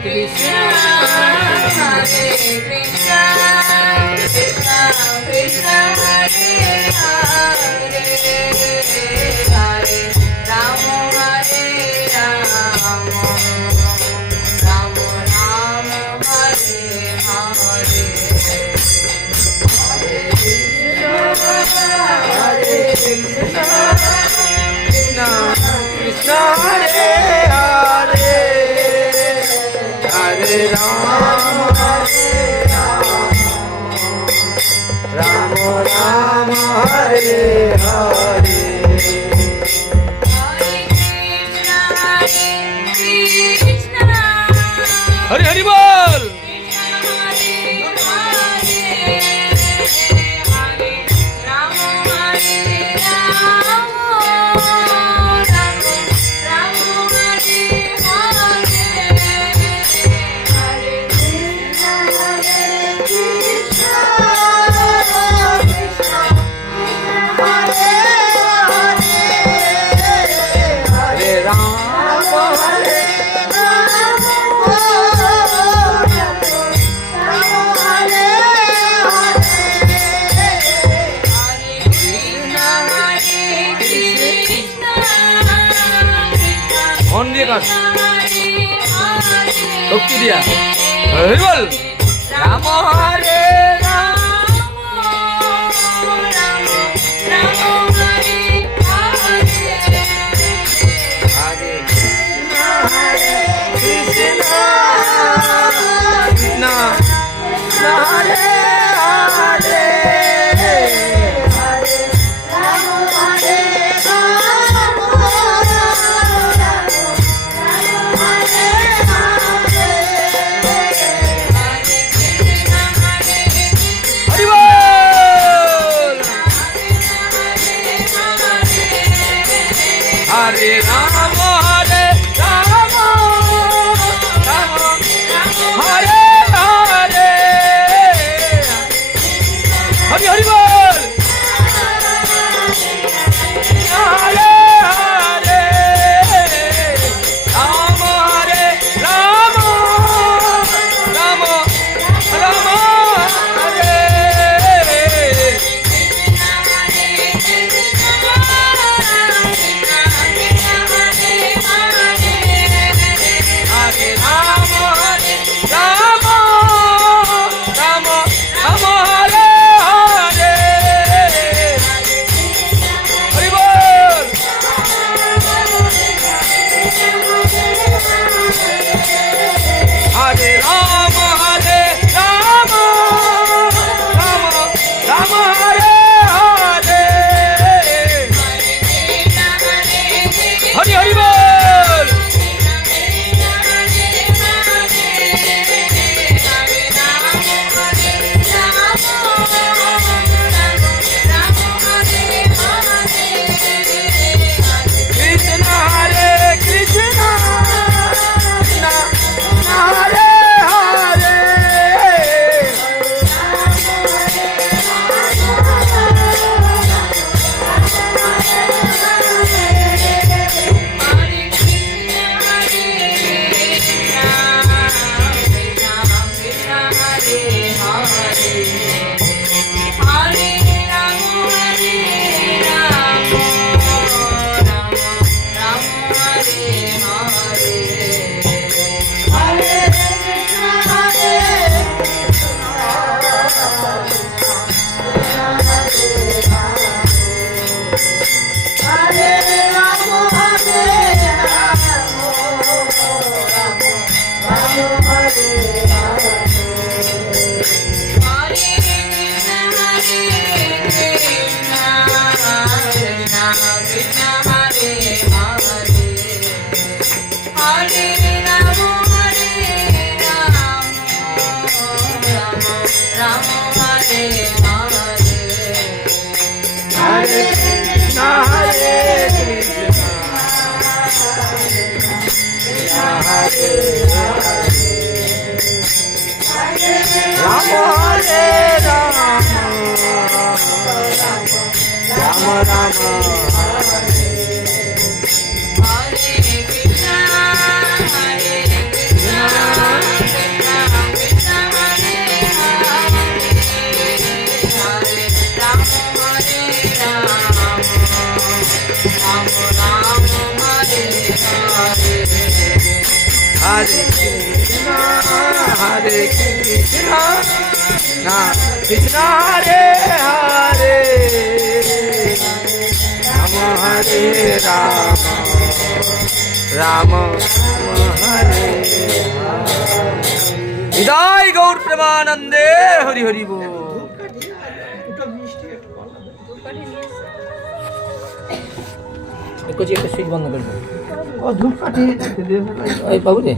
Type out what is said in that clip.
Krishna, Hare Krishna, Krishna Krishna, Hare Hare, Hare Rama, Hare Rama, Rama Rama, Hare Hare. Hare Krishna, Krishna Krishna, Hare Hare, Hare Rama, Rama Rama, Hare Hare. Hare Hari बोल. भक्ति दिया. हरि बोल. राम हरे राम, राम हरे हरे, हरे कृष्णा कृष्णा, कृष्णा कृष्णा, हरे हरे, हरे राम, हरे Ram, Hare Rama, Hare Rama, Rama Hare Hare, Hare Hare Bol. Hare Hare, Rama Hare Rama, Rama Rama Hare. Hare Krishna, Hare Krishna. Hare Krishna, Krishna Hare Hare, Rama Hare Rama, Rama Hare Hare. Jai Gaur Premanande, Hari Hari Bol. একটা switch বন্ধ করবো ও ধূপকাঠি এই বাবু রে